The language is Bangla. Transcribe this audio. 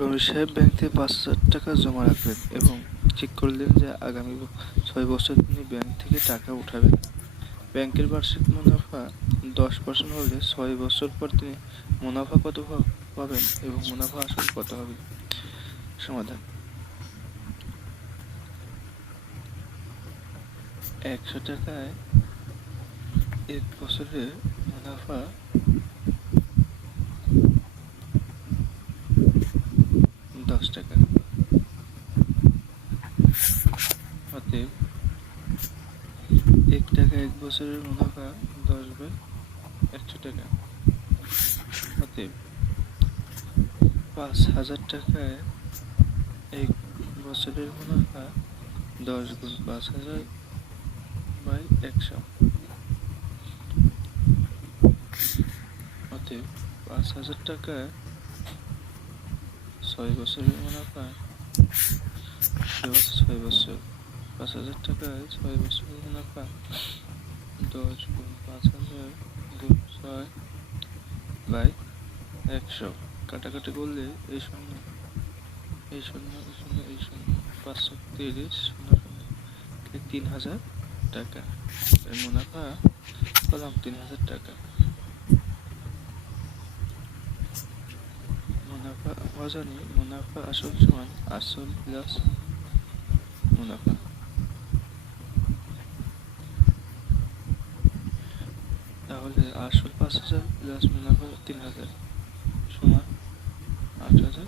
রমেশ সাহেব ব্যাংক থেকে ৫,০০০ টাকা জমা রাখলেন এবং ঠিক করলেন যে আগামী ৬ বছর তিনি ব্যাংক থেকে টাকা উঠাবেন। ব্যাংকের বার্ষিক মুনাফা ১০% হলে ৬ বছর পর তিনি মুনাফা কত পাবেন এবং মুনাফা আসল কত হবে? সমাধান: ১০০ টাকায় ১ বছরে মুনাফা ১০ টাকা। অতএব ১ টাকা ১ বছরের মুনাফা ১০/১০০ টাকা। অতএব ৫,০০০ টাকায় ১ বছরের মুনাফা ১০ গুণ ৫,০০০/১০০। অতএব ৫,০০০ টাকায় ৬ বছরের মুনাফা ৬ বছর ৫,০০০ টাকায় ৬ বছরের মুনাফা ১০ গুণ ৫,০০০ গুণ ৬/১০০। কাটাকাটি করলে এই শূন্য ৫৩০ ৩,০০০ টাকা। মুনাফা পেলাম ৩,০০০ টাকা। মুনাফা আমরা জানি মুনাফা আসল সমান আসল প্লাস মুনাফা। তাহলে আসল ৫,০০০ প্লাস মুনাফা ৩,০০০ সমান ৮,০০০।